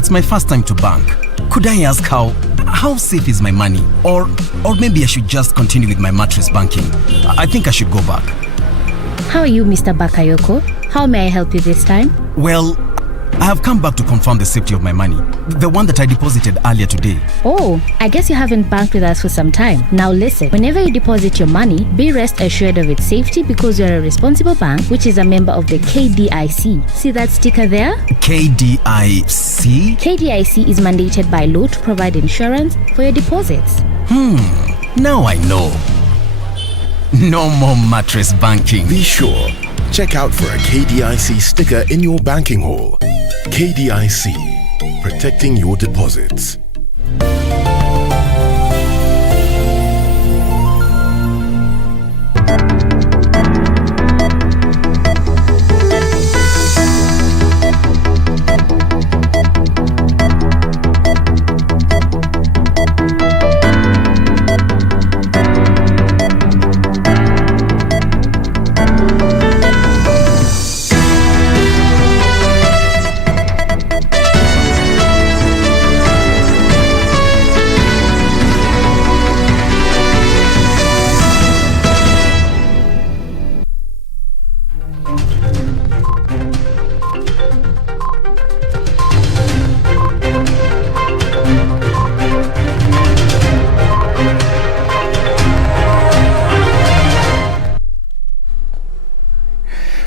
It's my first time to bank. Could I ask how safe is my money? Or maybe I should just continue with my mattress banking. I think I should go back. How are you, Mr. Bakayoko? How may I help you this time? Well, I have come back to confirm the safety of my money. The one that I deposited earlier today. Oh, I guess you haven't banked with us for some time. Now listen, whenever you deposit your money, be rest assured of its safety because you're a responsible bank which is a member of the KDIC. See that sticker there? KDIC? KDIC is mandated by law to provide insurance for your deposits. Now I know. No more mattress banking. Be sure. Check out for a KDIC sticker in your banking hall. KDIC, protecting your deposits.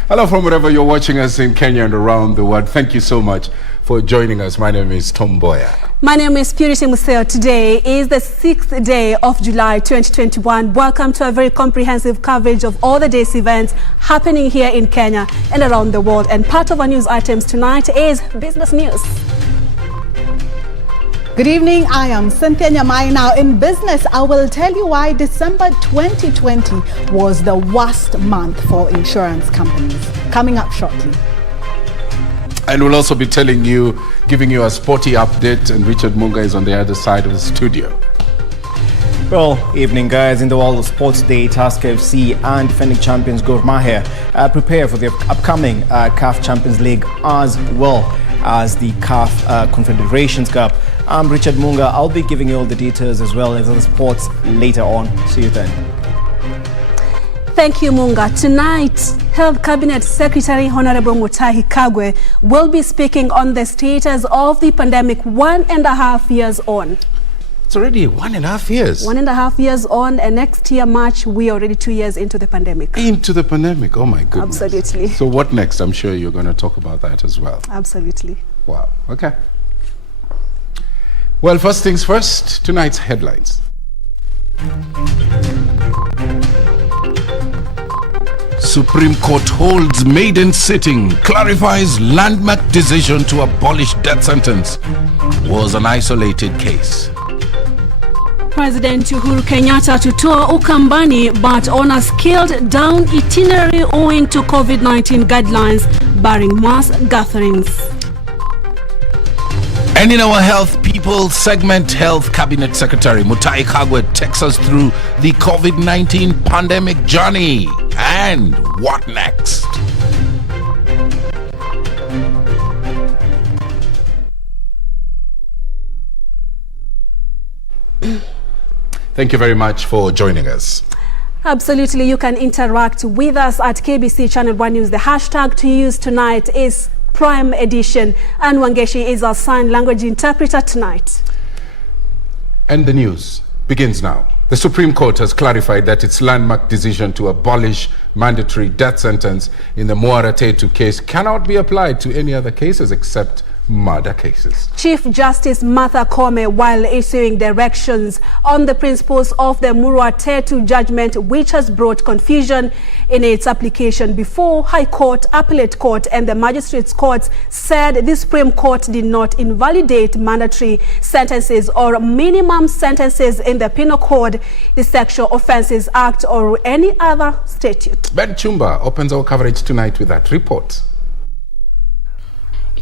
Hello from wherever you're watching us in Kenya and around the world. Thank you so much for joining us. My name is Mboya. My name is Museo. Today is the 6th day of July 2021. Welcome to a very comprehensive coverage of all the day's events happening here in Kenya and around the world. And part of our news items tonight is business news. Good evening, I am Cynthia Nyamai. Now in business, I will tell you why December 2020 was the worst month for insurance companies. Coming up shortly. And we'll also be giving you a sporty update, and Richard Munga is on the other side of the studio. Well, evening guys. In the world of sports day, Tusker FC and defending champions Gor Mahia prepare for the upcoming CAF Champions League as well as the CAF Confederations Cup. I'm Richard Munga. I'll be giving you all the details as well as other sports later on. See you then. Thank you, Munga. Tonight, Health Cabinet Secretary Honorable Mutahi Kagwe will be speaking on the status of the pandemic 1.5 years on. It's already 1.5 years. 1.5 years on, and next year, March, we are already 2 years into the pandemic. Into the pandemic, oh my goodness. Absolutely. So what next? I'm sure you're going to talk about that as well. Absolutely. Wow, okay. Well, first things first, tonight's headlines. Supreme Court holds maiden sitting, clarifies landmark decision to abolish death sentence. Was an isolated case. President Uhuru Kenyatta to tour Ukambani, but on a scaled down itinerary owing to COVID-19 guidelines barring mass gatherings. And in our Health People segment, Health Cabinet Secretary Mutahi Kagwe takes us through the COVID-19 pandemic journey. And what next? Thank you very much for joining us. Absolutely, you can interact with us at KBC Channel 1 News. The hashtag to use tonight is Prime Edition, and Wangeshi is our sign language interpreter tonight. And the news begins now. The Supreme Court has clarified that its landmark decision to abolish mandatory death sentence in the MURUATETU case cannot be applied to any other cases except murder cases. Chief Justice Martha Koome, while issuing directions on the principles of the MURUATETU judgment, which has brought confusion in its application before High Court, Appellate Court and the Magistrates Courts, said the Supreme Court did not invalidate mandatory sentences or minimum sentences in the Penal Code, the Sexual Offences Act or any other statute. Ben Chumba opens our coverage tonight with that report.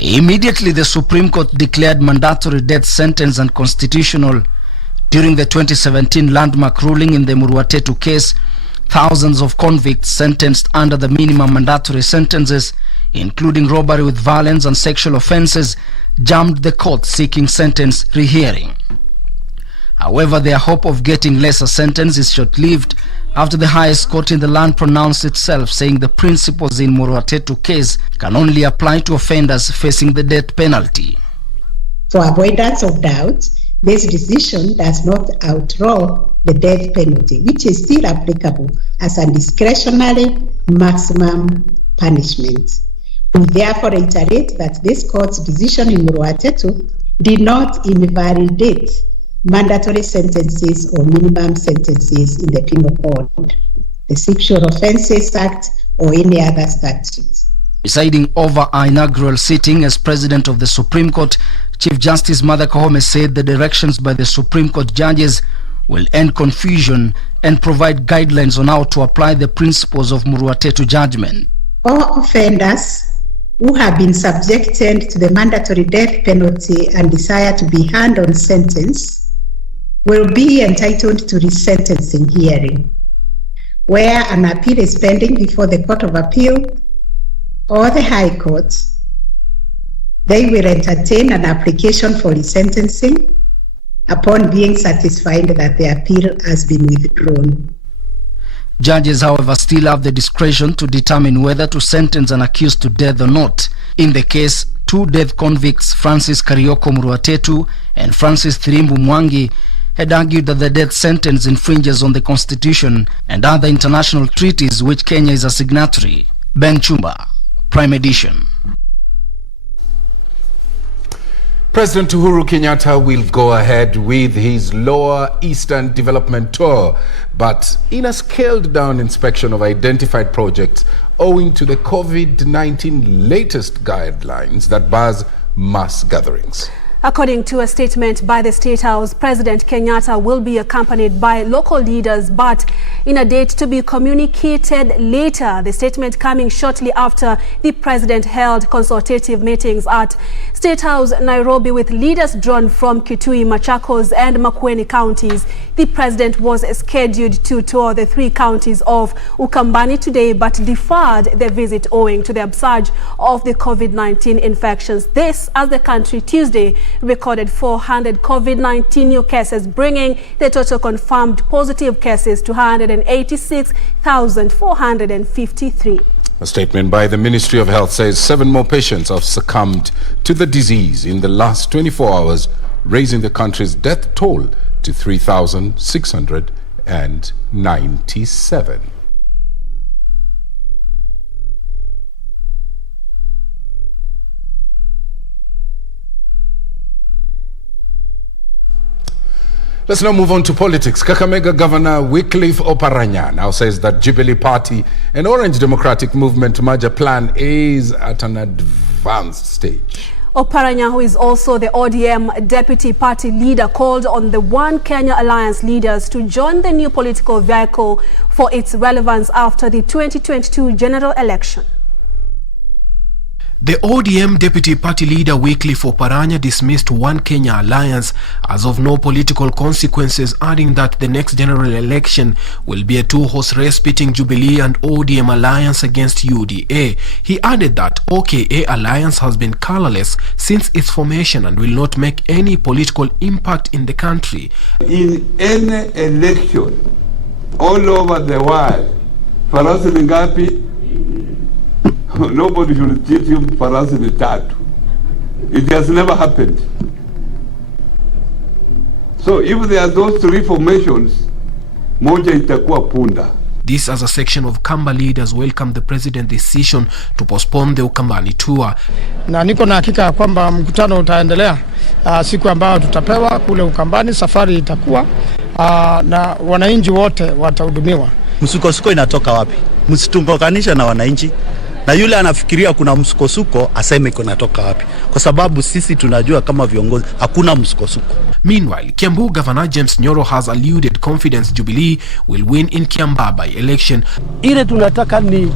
Immediately, the Supreme Court declared mandatory death sentence unconstitutional. During the 2017 landmark ruling in the MURUATETU case, thousands of convicts sentenced under the minimum mandatory sentences including robbery with violence and sexual offences, jammed the court seeking sentence rehearing. However, their hope of getting lesser sentence is short-lived after the highest court in the land pronounced itself, saying the principles in MURUATETU case can only apply to offenders facing the death penalty. For avoidance of doubt, this decision does not outrule the death penalty, which is still applicable as a discretionary maximum punishment. We therefore reiterate that this court's decision in MURUATETU did not invalidate mandatory sentences or minimum sentences in the Penal Code, the Sexual Offences Act, or any other statutes. Presiding over our inaugural sitting as President of the Supreme Court, Chief Justice Martha Koome said the directions by the Supreme Court judges will end confusion and provide guidelines on how to apply the principles of MURUATETU judgment. All offenders who have been subjected to the mandatory death penalty and desire to be hand on sentence will be entitled to resentencing hearing, where an appeal is pending before the Court of Appeal or the High Court. They will entertain an application for resentencing upon being satisfied that the appeal has been withdrawn. Judges, however, still have the discretion to determine whether to sentence an accused to death or not. In the case, two death convicts, Francis Karioko MURUATETU and Francis Thirimbu Mwangi, had argued that the death sentence infringes on the Constitution and other international treaties which Kenya is a signatory. Ben Chumba, Prime Edition. President Uhuru Kenyatta will go ahead with his Lower Eastern Development Tour, but in a scaled-down inspection of identified projects owing to the COVID-19 latest guidelines that bars mass gatherings. According to a statement by the State House, President Kenyatta will be accompanied by local leaders, but in a date to be communicated later. The statement coming shortly after the president held consultative meetings at State House, Nairobi, with leaders drawn from Kitui, Machakos and Makueni counties. The president was scheduled to tour the three counties of Ukambani today, but deferred the visit owing to the upsurge of the COVID-19 infections. This as the country Tuesday recorded 400 COVID-19 new cases, bringing the total confirmed positive cases to 186,453. A statement by the Ministry of Health says 7 more patients have succumbed to the disease in the last 24 hours, raising the country's death toll to 3,697. Let's now move on to politics. Kakamega Governor Wycliffe Oparanya now says that Jubilee Party and Orange Democratic Movement merger plan is at an advanced stage. Oparanya, who is also the ODM deputy party leader, called on the One Kenya Alliance leaders to join the new political vehicle for its relevance after the 2022 general election. The ODM deputy party leader Wycliffe Oparanya dismissed One Kenya Alliance as of no political consequences, adding that the next general election will be a two-horse race pitting Jubilee and ODM Alliance against UDA. He added that OKA Alliance has been colorless since its formation and will not make any political impact in the country. In any election all over the world, farasi ni ngapi? Nobody should cheat him farasi ni tatu. It has never happened. So if there are those three formations, moja itakuwa punda. This as a section of Kamba leaders welcome the president's decision to postpone the Ukambani tour. Na niko na hakika kwamba mkutano utaendelea siku ambayo tutapewa kule Ukambani. Safari itakuwa na wananchi wote watahudumiwa. Msukosuko inatoka wapi? Msitungokanisha na wananchi. Na yule anafikiria kuna msukosuko aseme kunatoka wapi, kwa sababu sisi tunajua kama viongozi hakuna msukosuko. Meanwhile, Kiambu Governor James Nyoro has alluded confidence Jubilee will win in KIAMBAA by election. Ile tunataka ni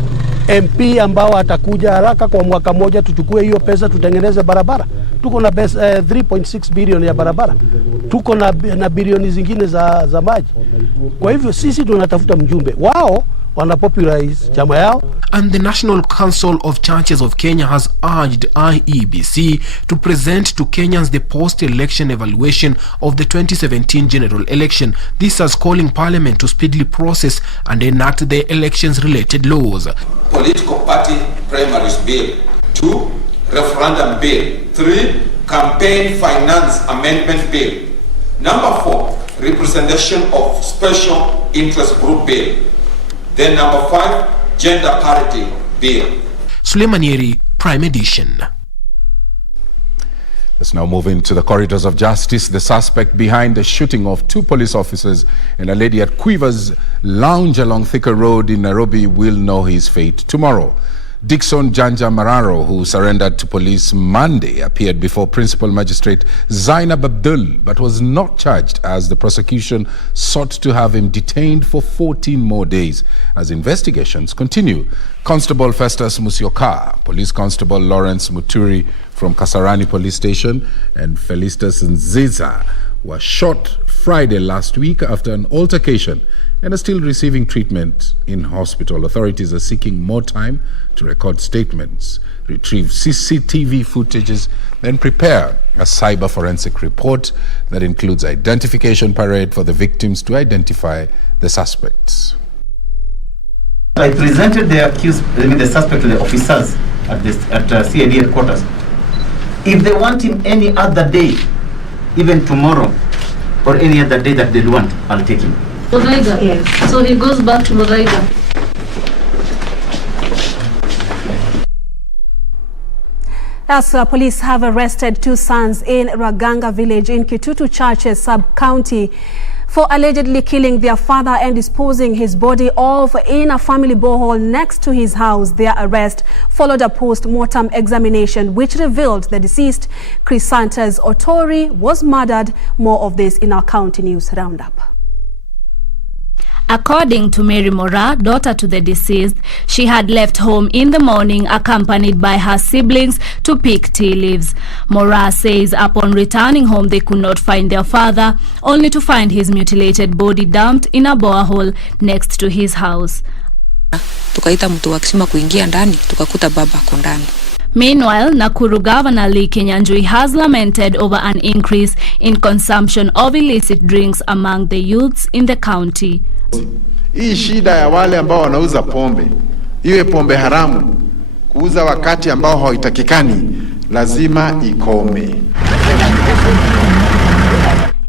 MP ambao atakuja haraka kwa mwaka moja, tuchukue hiyo pesa tutengeneze barabara. Tuko na 3.6 billion ya barabara. Tuko na bilioni zingine za maji. Kwa hivyo sisi tunatafuta mjumbe. Wao wanapopularize chama yao. And the National Council of Churches of Kenya has urged IEBC to present to Kenyans the post-election evaluation of the 2017 general election. This as calling Parliament to speedily process and enact the elections-related laws. Political Party Primaries Bill. 2. Referendum Bill. 3. Campaign Finance Amendment Bill. Number 4. Representation of Special Interest Group Bill. Then number 5. Gender Parity Bill. Suleimanieri, Prime Edition. Let's now move into the corridors of justice. The suspect behind the shooting of 2 police officers and a lady at QUIVER'S lounge along Thika Road in Nairobi will know his fate tomorrow. Dixon Janja Mararo, who surrendered to police Monday, appeared before Principal Magistrate Zainab Abdul, but was not charged as the prosecution sought to have him detained for 14 more days as investigations continue. Constable Festus Musyoka, Police Constable Lawrence Muturi from Kasarani Police Station, and Felistus Nziza were shot Friday last week after an altercation and are still receiving treatment in hospital. Authorities are seeking more time to record statements, retrieve CCTV footages, then prepare a cyber forensic report that includes identification parade for the victims to identify the suspects. I presented the the suspect to the officers at CID headquarters. If they want him any other day, even tomorrow, or any other day that they want, I'll take him. Bodaiga. Yes. So he goes back to Bodaiga. As police have arrested 2 sons in Raganga village in Kitutu Churches sub-county for allegedly killing their father and disposing his body off in a family borehole next to his house. Their arrest followed a post-mortem examination which revealed the deceased, Chrysantas Otori, was murdered. More of this in our county news roundup. According to Mary Mora, daughter to the deceased, she had left home in the morning accompanied by her siblings to pick tea leaves. Mora says upon returning home they could not find their father, only to find his mutilated body dumped in a borehole next to his house. Tukaita mtu wa kisima kuingia ndani, tukakuta baba ako ndani. Meanwhile, Nakuru Governor Lee Kenyanjui has lamented over an increase in consumption of illicit drinks among the youths in the county. Hii shida ya wale ambao wanauza pombe, iwe pombe haramu, kuuza wakati ambao hautakikani, lazima ikome.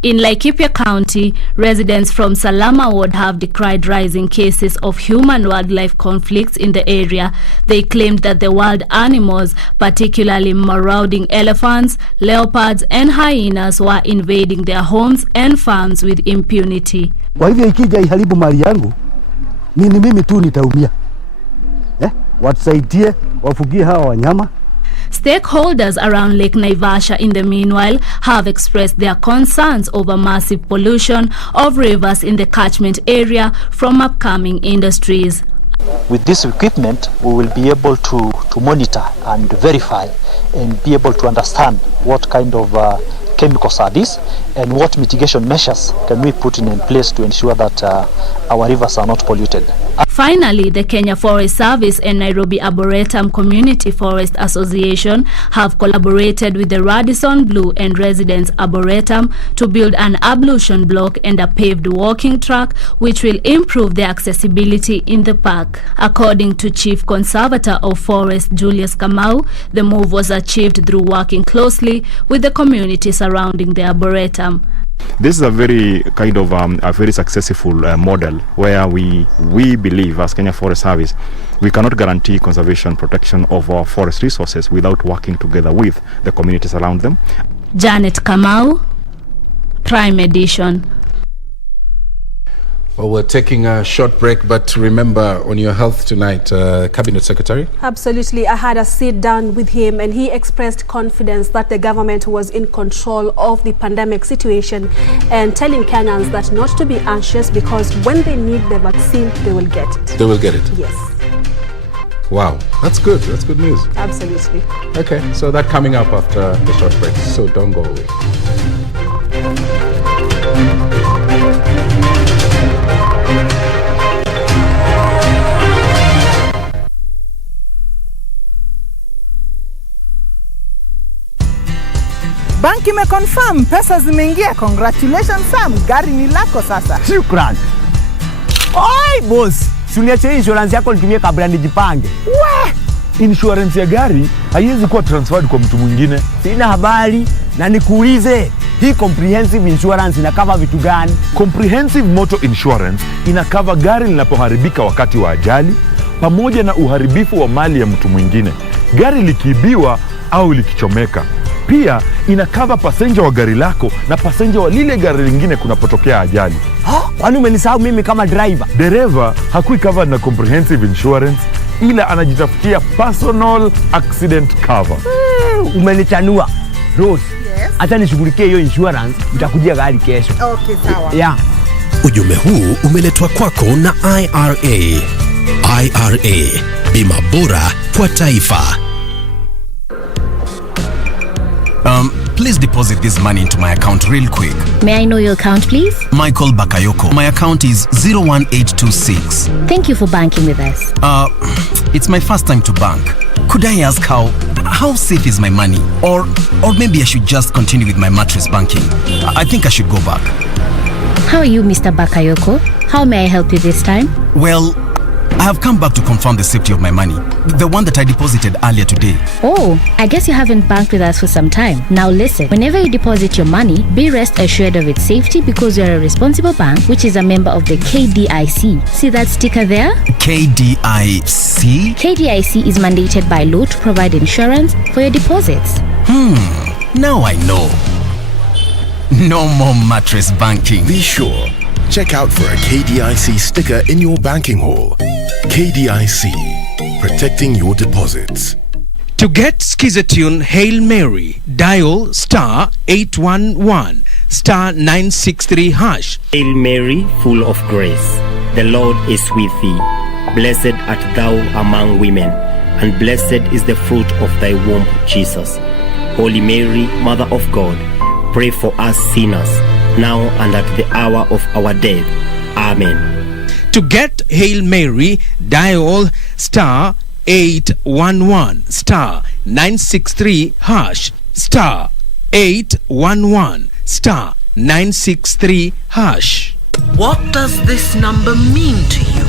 In Laikipia County, residents from Salama Ward have decried rising cases of human-wildlife conflicts in the area. They claimed that the wild animals, particularly marauding elephants, leopards and hyenas, were invading their homes and farms with impunity. Kwa hivyo ikija iharibu mali yangu, mimi tu nitaumia. Watusaidie, wafugie hawa wanyama. Stakeholders around Lake Naivasha in the meanwhile have expressed their concerns over massive pollution of rivers in the catchment area from upcoming industries. With this equipment, we will be able to monitor and verify and be able to understand what kind of chemicals are these and what mitigation measures can we put in place to ensure that our rivers are not polluted. Finally, the Kenya Forest Service and Nairobi Arboretum Community Forest Association have collaborated with the Radisson Blu and Residence Arboretum to build an ablution block and a paved walking track which will improve the accessibility in the park. According to Chief Conservator of Forest Julius Kamau, the move was achieved through working closely with the community surrounding the Arboretum. This is a very kind of a very successful model where we believe as Kenya Forest Service we cannot guarantee conservation protection of our forest resources without working together with the communities around them. Janet Kamau, Prime Edition. Well, we're taking a short break, but remember on your health tonight, Cabinet Secretary? Absolutely. I had a sit down with him and he expressed confidence that the government was in control of the pandemic situation and telling Kenyans that not to be anxious because when they need the vaccine, they will get it. They will get it? Yes. Wow, that's good. That's good news. Absolutely. Okay, so that coming up after the short break, so don't go away. kimeconfirm pesa zimeingia. Congratulations Sam, gari ni lako sasa. Shukran. Oi boss, suniache insurance yako nitumie kabla nijipange. Insurance ya gari haiwezi kuwa transferred kwa mtu mwingine. Sina habari na nikuulize, hii comprehensive insurance inakava vitu gani? Comprehensive Motor Insurance inakava gari linapoharibika wakati wa ajali pamoja na uharibifu wa mali ya mtu mwingine, gari likiibiwa au likichomeka. Pia inakava passenger wa gari lako na passenger wa lile gari lingine kunapotokea ajali. Kwani umenisahau mimi kama driver? Dereva hakui covered na comprehensive insurance, ila anajitafutia personal accident cover. Umenichanua. Rose, hata nishughulikie hiyo insurance, nitakujia gari kesho. Okay, sawa. Yeah. Ujumbe huu umeletwa kwako na IRA. IRA, bima bora kwa taifa. Please deposit this money into my account real quick. May I know your account, please? Michael Bakayoko. My account is 01826. Thank you for banking with us. It's my first time to bank. Could I ask how safe is my money? Or maybe I should just continue with my mattress banking. I think I should go back. How are you, Mr. Bakayoko? How may I help you this time? Well, I have come back to confirm the safety of my money. The one that I deposited earlier today. Oh, I guess you haven't banked with us for some time. Now listen, whenever you deposit your money, be rest assured of its safety because you're a responsible bank, which is a member of the KDIC. See that sticker there? KDIC? KDIC is mandated by law to provide insurance for your deposits. Now I know. No more mattress banking. Be sure. Check out for a KDIC sticker in your banking hall. KDIC, protecting your deposits. To get Skizatune Hail Mary, dial *811 *963#. Hail Mary, full of grace, the Lord is with thee. Blessed art thou among women, and blessed is the fruit of thy womb, Jesus. Holy Mary, Mother of God, pray for us sinners, now and at the hour of our death. Amen. To get Hail Mary, dial *811 *963#. *811 *963#. What does this number mean to you?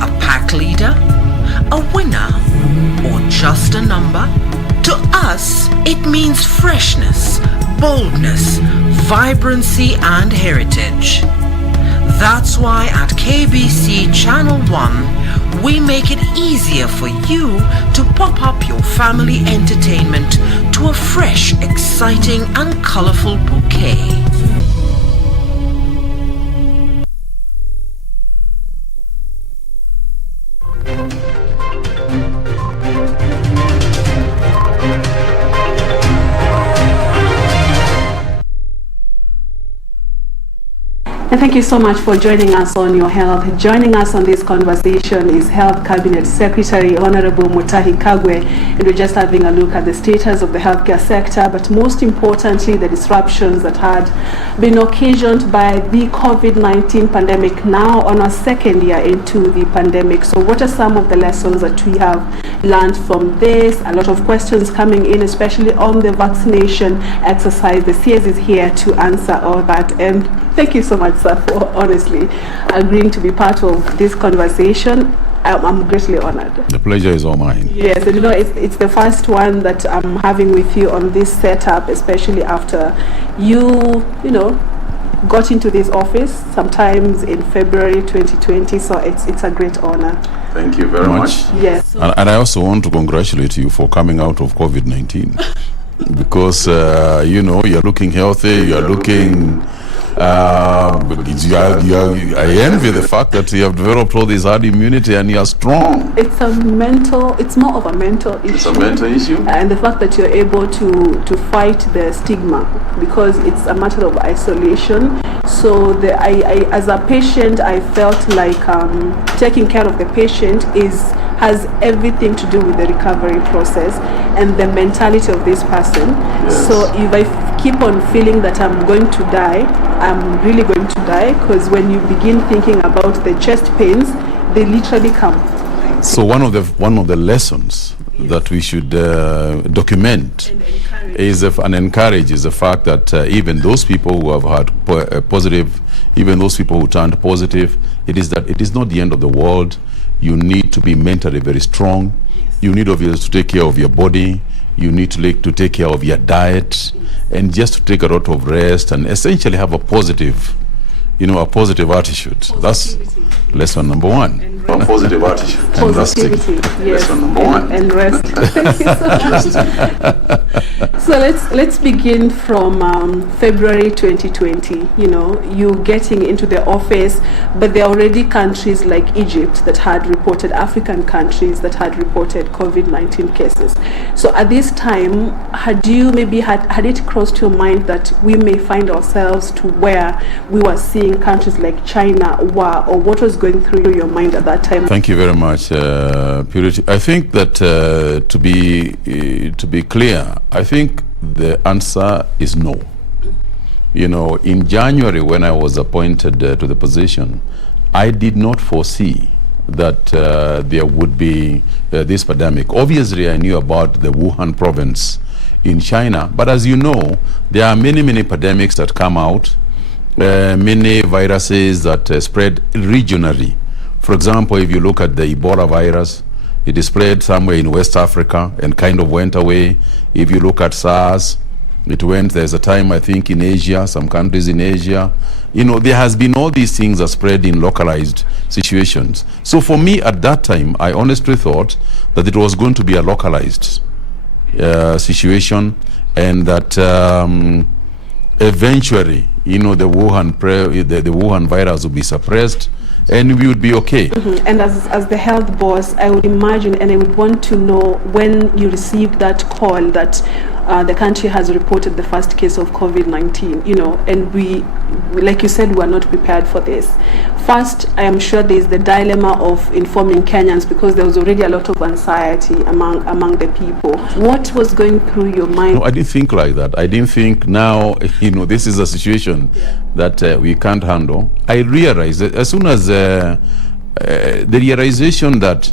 A pack leader? A winner? Or just a number? To us, it means freshness, boldness, vibrancy, and heritage. That's why at KBC Channel 1, we make it easier for you to pop up your family entertainment to a fresh, exciting, and colorful bouquet. And thank you so much for joining us on Your Health. Joining us on this conversation is Health Cabinet Secretary Honorable Mutahi Kagwe, and we're just having a look at the status of the healthcare sector, but most importantly, the disruptions that had been occasioned by the COVID-19 pandemic, now on our second year into the pandemic. So what are some of the lessons that we have learned from this? A lot of questions coming in, especially on the vaccination exercise. The CS is here to answer all that, and thank you so much, sir, for honestly agreeing to be part of this conversation. I'm greatly honored. The pleasure is all mine. Yes, and you know, it's the first one that I'm having with you on this setup, especially after you got into this office sometimes in February 2020. So it's a great honor. Thank you very much. Yes. And I also want to congratulate you for coming out of COVID-19 because you're looking healthy. You're looking. I envy the fact that you have developed all this herd immunity and you are strong. It's more of a mental issue. It's a mental issue? And the fact that you're able to fight the stigma, because it's a matter of isolation. So as a patient, I felt like taking care of the patient has everything to do with the recovery process and the mentality of this person. Yes. So if I keep on feeling that I'm going to die, I'm really going to die, because when you begin thinking about the chest pains, they literally come. So one of the lessons that we should document and encourage is the fact that even those people who have had positive, even those people who turned positive, it is not the end of the world. You need to be mentally very strong. You need obviously to take care of your body. You need to take care of your diet, and just to take a lot of rest and essentially have a positive, a positive attitude. That's lesson number one. A positive attitude. Positivity, yes. Lesson number one. And rest. Thank you so much. So let's begin from February 2020. You getting into the office, but there are already countries like Egypt that had reported, African countries that had reported COVID-19 cases. So at this time, had it crossed your mind that we may find ourselves to where we were seeing countries like China, or what was going through your mind at that time? Thank you very much, Purity. I think that to be clear, I think the answer is no. In January, when I was appointed to the position, I did not foresee that there would be this pandemic. Obviously, I knew about the Wuhan province in China, but as you know, there are many pandemics that come out, many viruses that spread regionally. For example, if you look at the Ebola virus, it is spread somewhere in West Africa and kind of went away. If you look at SARS, there's a time, I think, in Asia, some countries in Asia. There has been all these things that spread in localized situations. So for me, at that time, I honestly thought that it was going to be a localized situation, and that eventually, the Wuhan virus will be suppressed, and we would be okay. And as the health boss, I would imagine, and I would want to know, when you received that call that the country has reported the first case of COVID-19, and we, like you said, we are not prepared for this. First, I am sure there is the dilemma of informing Kenyans, because there was already a lot of anxiety among the people. What was going through your mind? No, I didn't think like that. I didn't think now, this is a situation that we can't handle. I realized that as soon as the realization that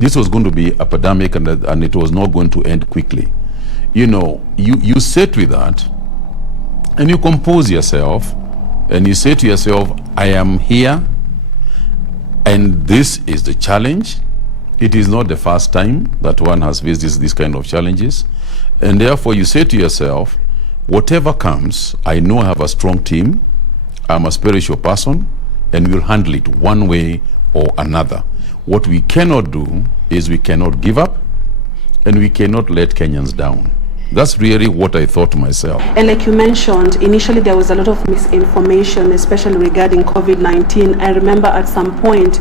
this was going to be a pandemic and it was not going to end quickly, you sit with that and you compose yourself and you say to yourself, I am here and this is the challenge. It is not the first time that one has faced these kind of challenges, and therefore you say to yourself, whatever comes, I know I have a strong team, I'm a spiritual person, and we'll handle it one way or another. What we cannot do is we cannot give up, and we cannot let Kenyans down. That's really what I thought to myself. And like you mentioned, initially there was a lot of misinformation, especially regarding COVID-19. I remember at some point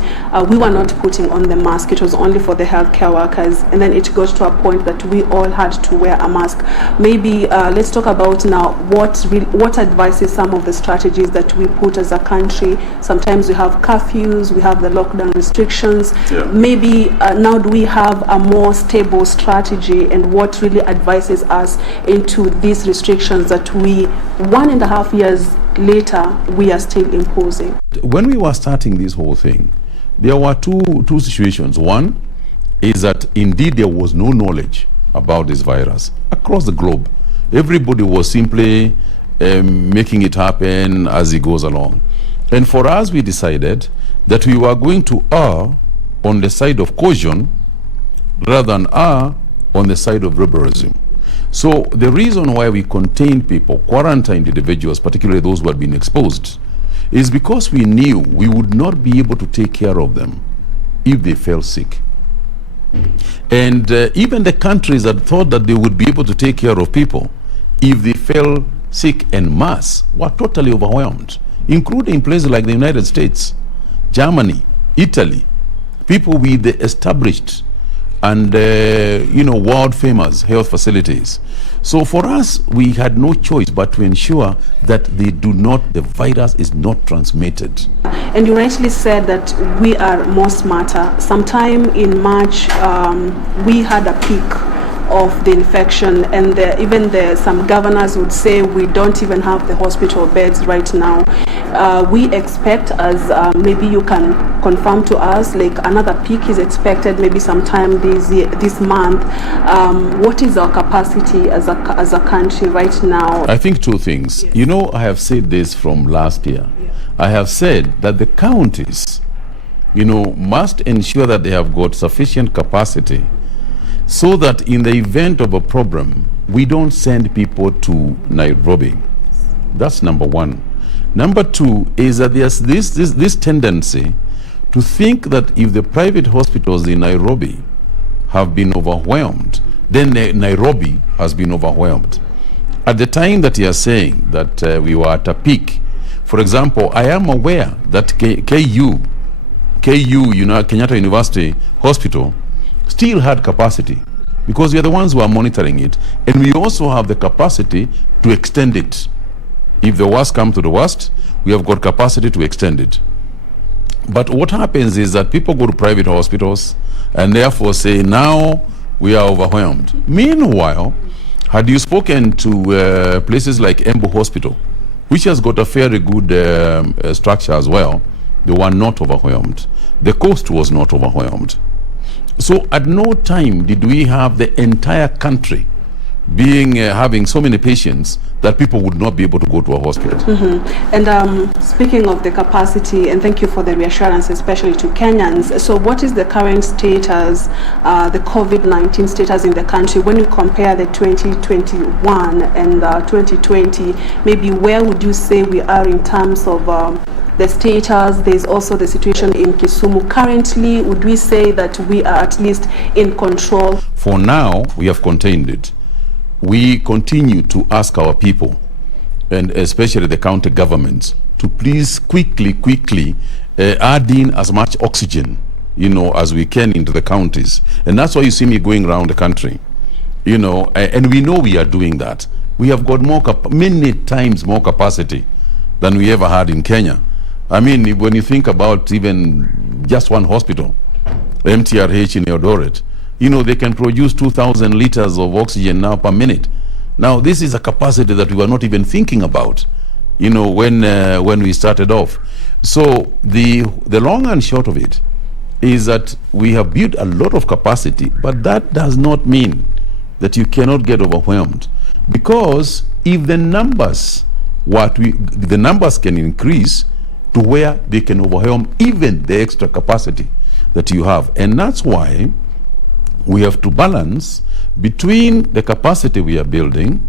we were not putting on the mask. It was only for the healthcare workers. And then it got to a point that we all had to wear a mask. Maybe let's talk about now what advises some of the strategies that we put as a country. Sometimes we have curfews, we have the lockdown restrictions. Yeah. Maybe now do we have a more stable strategy, and what really advises us into these restrictions that we 1.5 years later we are still imposing? When we were starting this whole thing, there were two situations. One is that indeed there was no knowledge about this virus across the globe. Everybody was simply making it happen as it goes along. And for us, we decided that we were going to err on the side of caution rather than err on the side of barbarism. So the reason why we contained people, quarantined individuals, particularly those who had been exposed, is because we knew we would not be able to take care of them if they fell sick. And even the countries that thought that they would be able to take care of people if they fell sick en masse were totally overwhelmed, including places like the United States, Germany, Italy, people with the established and world famous health facilities. So for us, we had no choice but to ensure that the virus is not transmitted. And you rightly said that we are more smarter. Sometime in March, we had a peak of the infection, and even some governors would say we don't even have the hospital beds right now. We expect, as maybe you can confirm to us, like another peak is expected maybe sometime this month. What is our capacity as a country right now? I think two things. Yes. You know, I have said this from last year. Yeah. I have said that the counties, you know, must ensure that they have got sufficient capacity so that in the event of a problem, we don't send people to Nairobi. That's number one. Number two is that there's this tendency to think that if the private hospitals in Nairobi have been overwhelmed, then Nairobi has been overwhelmed. At the time that you are saying that we were at a peak, for example, I am aware that KU, you know, Kenyatta University Hospital, still had capacity because we are the ones who are monitoring it, and we also have the capacity to extend it. If the worst comes to the worst, we have got capacity to extend it. But what happens is that people go to private hospitals and therefore say, now we are overwhelmed. Meanwhile, had you spoken to places like Embu Hospital, which has got a fairly good structure as well, they were not overwhelmed. The coast was not overwhelmed. So at no time did we have the entire country being having so many patients that people would not be able to go to a hospital. And speaking of the capacity, and thank you for the reassurance, especially to Kenyans. So what is the current status, the COVID-19 status in the country when you compare the 2021 and 2020? Maybe where would you say we are in terms of the status? There's also the situation in Kisumu. Currently, would we say that we are at least in control? For now, we have contained it. We continue to ask our people, and especially the county governments, to please quickly add in as much oxygen, you know, as we can into the counties. And that's why you see me going around the country, you know, and we know we are doing that. We have got many times more capacity than we ever had in Kenya. I mean, when you think about even just one hospital, MTRH in Eldoret, you know, they can produce 2,000 liters of oxygen now per minute. Now, this is a capacity that we were not even thinking about, you know, when we started off. So the long and short of it is that we have built a lot of capacity, but that does not mean that you cannot get overwhelmed. Because if the numbers can increase to where they can overwhelm even the extra capacity that you have. And that's why we have to balance between the capacity we are building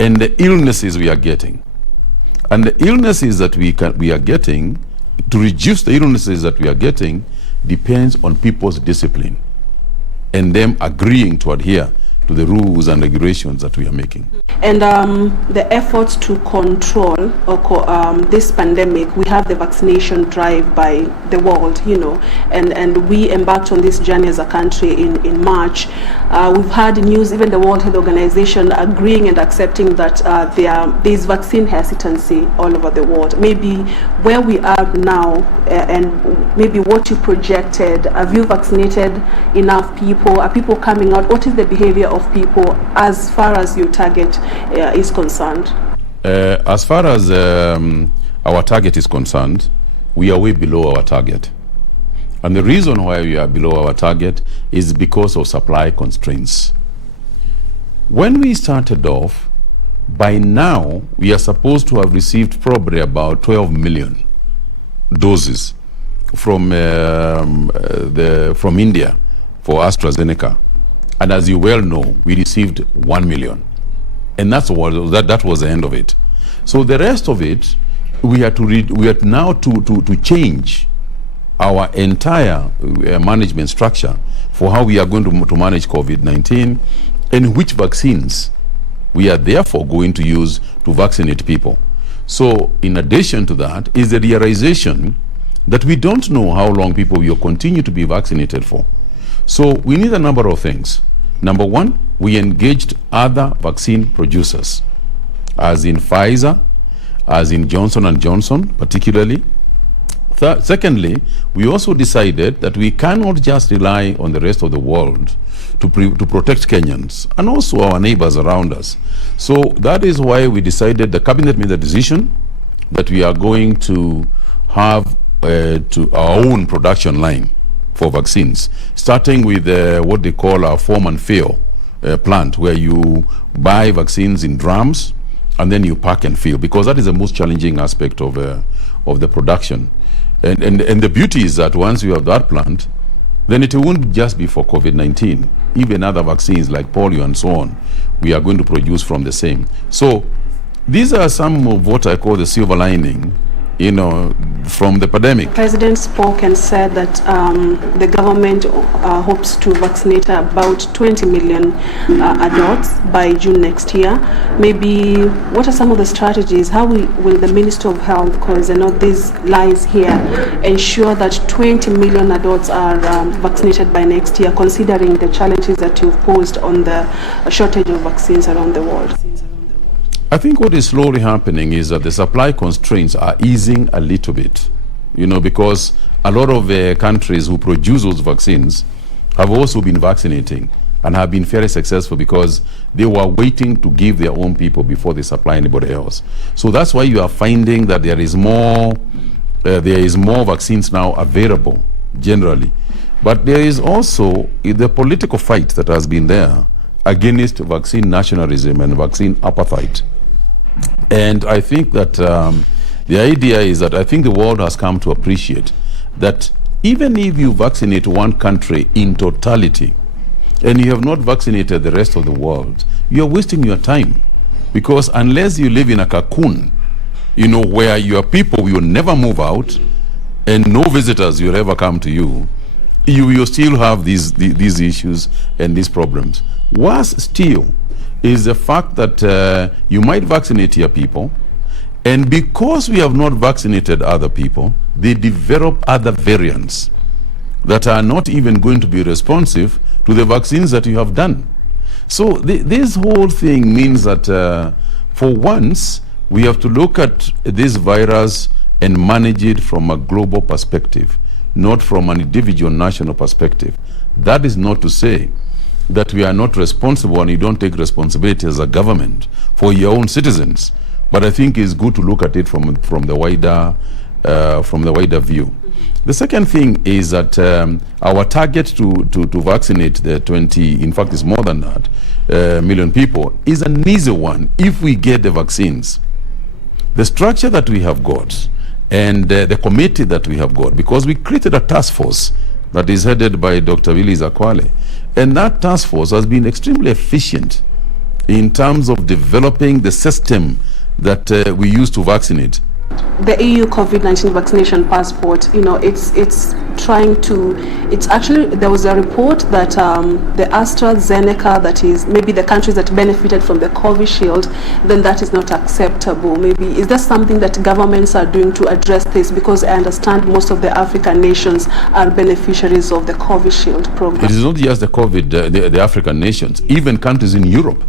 and the illnesses we are getting. And the illnesses that we are getting, to reduce the illnesses that we are getting, depends on people's discipline and them agreeing to adhere to the rules and regulations that we are making. And the efforts to control this pandemic, we have the vaccination drive by the world, you know, and we embarked on this journey as a country in March. We've had news, even the World Health Organization agreeing and accepting that there is vaccine hesitancy all over the world. Maybe where we are now and maybe what you projected, have you vaccinated enough people? Are people coming out? What is the behavior of people as far as your target is concerned? As far as our target is concerned, we are way below our target. And the reason why we are below our target is because of supply constraints. When we started off, by now, we are supposed to have received probably about 12 million doses from India for AstraZeneca. And as you well know, we received 1 million. And that was the end of it. So the rest of it, we are now to change our entire management structure for how we are going to manage COVID-19 and which vaccines we are therefore going to use to vaccinate people. So in addition to that is the realization that we don't know how long people will continue to be vaccinated for. So we need a number of things. Number one, we engaged other vaccine producers, as in Pfizer, as in Johnson & Johnson particularly, Secondly, we also decided that we cannot just rely on the rest of the world to protect Kenyans and also our neighbors around us. So that is why we decided, the cabinet made the decision that we are going to have to our own production line for vaccines, starting with what they call our form and fill plant, where you buy vaccines in drums and then you pack and fill, because that is the most challenging aspect of the production. And the beauty is that once you have that plant, then it won't just be for COVID-19. Even other vaccines like polio and so on, we are going to produce from the same. So these are some of what I call the silver lining, you know, from the pandemic. The President spoke and said that the government hopes to vaccinate about 20 million adults by June next year. Maybe what are some of the strategies? How will the Minister of Health, because I know this lies here, ensure that 20 million adults are vaccinated by next year, considering the challenges that you've posed on the shortage of vaccines around the world? I think what is slowly happening is that the supply constraints are easing a little bit, you know, because a lot of countries who produce those vaccines have also been vaccinating and have been very successful because they were waiting to give their own people before they supply anybody else. So that's why you are finding that there is more vaccines now available generally. But there is also the political fight that has been there against vaccine nationalism and vaccine apartheid. And I think that the idea is that I think the world has come to appreciate that even if you vaccinate one country in totality and you have not vaccinated the rest of the world, you are wasting your time. Because unless you live in a cocoon, you know, where your people will never move out and no visitors will ever come to you, you will still have these issues and these problems. Worse still is the fact that you might vaccinate your people, and because we have not vaccinated other people, they develop other variants that are not even going to be responsive to the vaccines that you have done. So this whole thing means that for once, we have to look at this virus and manage it from a global perspective, not from an individual national perspective. That is not to say that we are not responsible and you don't take responsibility as a government for your own citizens. But I think it's good to look at it from the wider view. The second thing is that our target to vaccinate the 20, in fact it's more than that, million people, is an easy one if we get the vaccines. The structure that we have got and the committee that we have got, because we created a task force that is headed by Dr. Willie Zakwale, and that task force has been extremely efficient in terms of developing the system that we use to vaccinate. The EU COVID-19 vaccination passport, you know, it's actually, there was a report that the AstraZeneca, that is maybe the countries that benefited from the Covishield, then that is not acceptable. Maybe, is there something that governments are doing to address this? Because I understand most of the African nations are beneficiaries of the Covishield program. It is not just the African nations, even countries in Europe,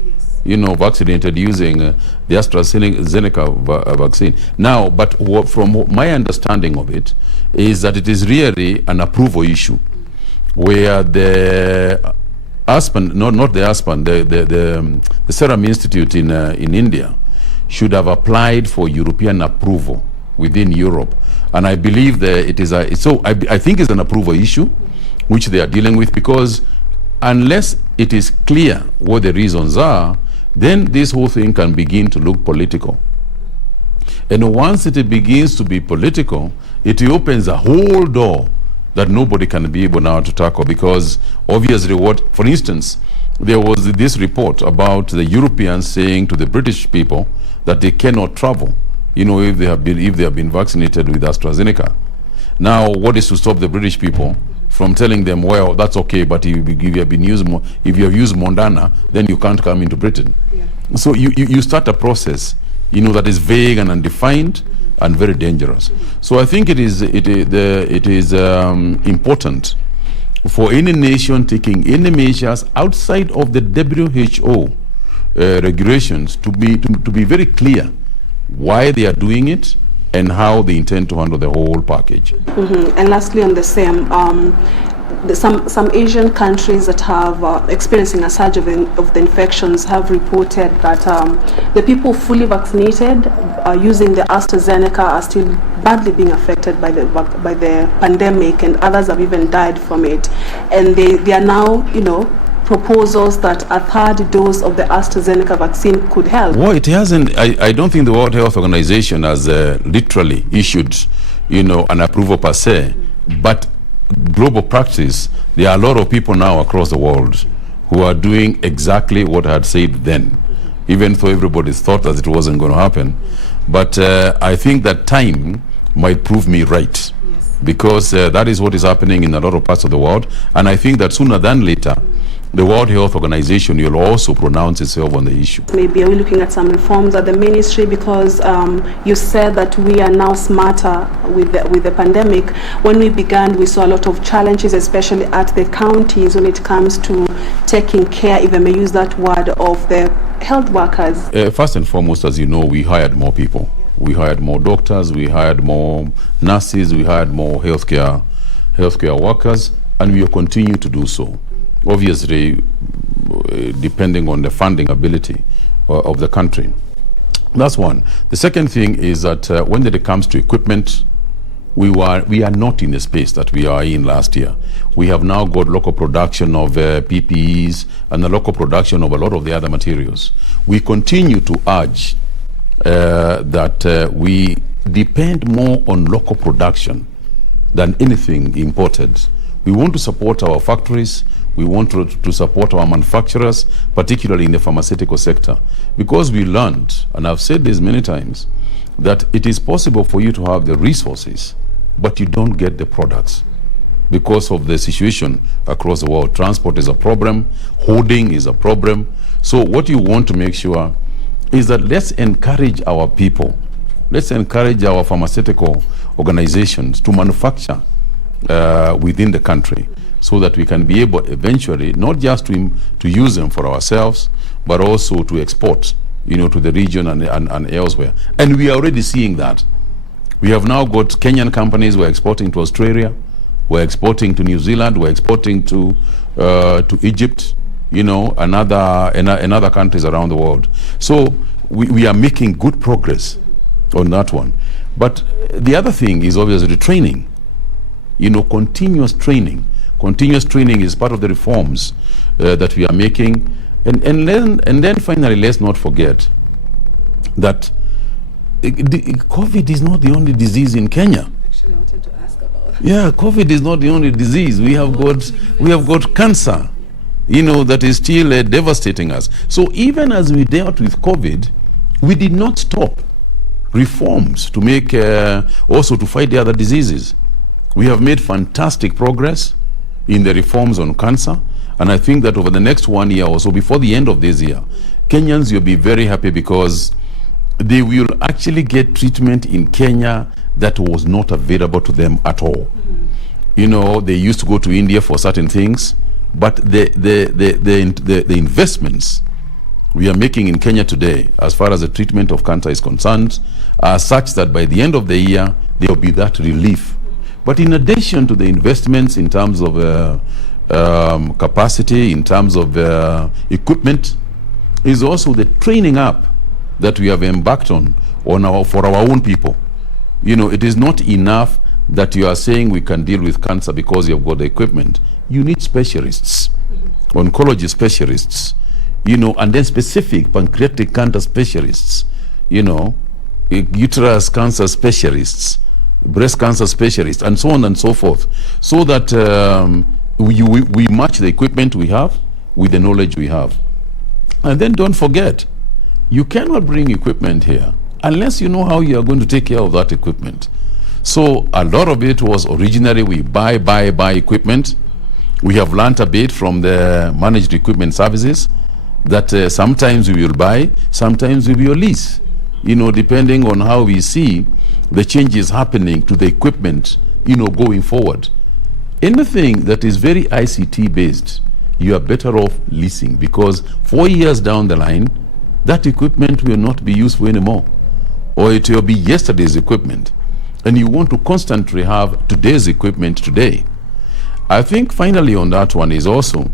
you know, vaccinated using the AstraZeneca vaccine. Now, but from my understanding of it, is that it is really an approval issue, where the Aspen, not the Aspen, the Serum Institute in India should have applied for European approval within Europe. And I believe that it is I think it's an approval issue, which they are dealing with, because unless it is clear what the reasons are, then this whole thing can begin to look political. And once it begins to be political, it opens a whole door that nobody can be able now to tackle, because obviously for instance, there was this report about the Europeans saying to the British people that they cannot travel, you know, if they have been vaccinated with AstraZeneca. Now, what is to stop the British people from telling them, well, that's okay, but if you have used Mondana, then you can't come into Britain. Yeah. So you start a process, you know, that is vague and undefined and very dangerous. So I think it is important for any nation taking any measures outside of the WHO regulations to be very clear why they are doing it and how they intend to handle the whole package. And lastly, on the same, some Asian countries that have experiencing a surge of the infections have reported that the people fully vaccinated using the AstraZeneca are still badly being affected by the pandemic, and others have even died from it. And they are now, proposals that a third dose of the AstraZeneca vaccine could help. Well, it hasn't. I don't think the World Health Organization has literally issued, an approval per se, but global practice, there are a lot of people now across the world who are doing exactly what I had said then, even though everybody thought that it wasn't going to happen. But I think that time might prove me right, because that is what is happening in a lot of parts of the world. And I think that sooner than later, the World Health Organization will also pronounce itself on the issue. Maybe are we looking at some reforms at the ministry, because you said that we are now smarter with the pandemic. When we began, we saw a lot of challenges, especially at the counties, when it comes to taking care, if I may use that word, of the health workers. First and foremost, as you know, we hired more people. We hired more doctors, we hired more nurses, we hired more healthcare workers, and we will continue to do so. Obviously, depending on the funding ability of the country. That's one. The second thing is that when it comes to equipment, we are not in the space that we are in last year. We have now got local production of PPEs and the local production of a lot of the other materials. We continue to urge that we depend more on local production than anything imported. We want to support our factories. We want to support our manufacturers, particularly in the pharmaceutical sector, because we learned, and I've said this many times, that it is possible for you to have the resources, but you don't get the products because of the situation across the world. Transport is a problem, hoarding is a problem. So what you want to make sure is that let's encourage our people, let's encourage our pharmaceutical organizations to manufacture within the country, so that we can be able eventually not just to use them for ourselves, but also to export, to the region and elsewhere. And we are already seeing that. We have now got Kenyan companies who are exporting to Australia, we're exporting to New Zealand, we're exporting to Egypt, and other countries around the world. So we are making good progress on that one. But the other thing is obviously training, continuous training. Continuous training is part of the reforms that we are making. And then finally, let's not forget that COVID is not the only disease in Kenya. Actually, I wanted to ask about that. Yeah, COVID is not the only disease. We have got cancer, that is still devastating us. So even as we dealt with COVID, we did not stop reforms to make also to fight the other diseases. We have made fantastic progress in the reforms on cancer, and I think that over the next 1 year or so, before the end of this year, Kenyans will be very happy because they will actually get treatment in Kenya that was not available to them at all. They used to go to India for certain things, but the investments we are making in Kenya today, as far as the treatment of cancer is concerned, are such that by the end of the year, there will be that relief. But in addition to the investments in terms of capacity, in terms of equipment, is also the training up that we have embarked on for our own people. It is not enough that you are saying we can deal with cancer because you have got the equipment. You need specialists, oncology specialists, and then specific pancreatic cancer specialists, uterus cancer specialists, breast cancer specialists, and so on and so forth, so that we match the equipment we have with the knowledge we have. And then don't forget, you cannot bring equipment here unless you know how you are going to take care of that equipment. So a lot of it was originally we buy equipment. We have learnt a bit from the managed equipment services that sometimes we will buy, sometimes we will lease, depending on how we see the changes happening to the equipment, going forward. Anything that is very ICT based, you are better off leasing, because 4 years down the line, that equipment will not be useful anymore. or it will be yesterday's equipment, and you want to constantly have today's equipment today. I think finally on that one is also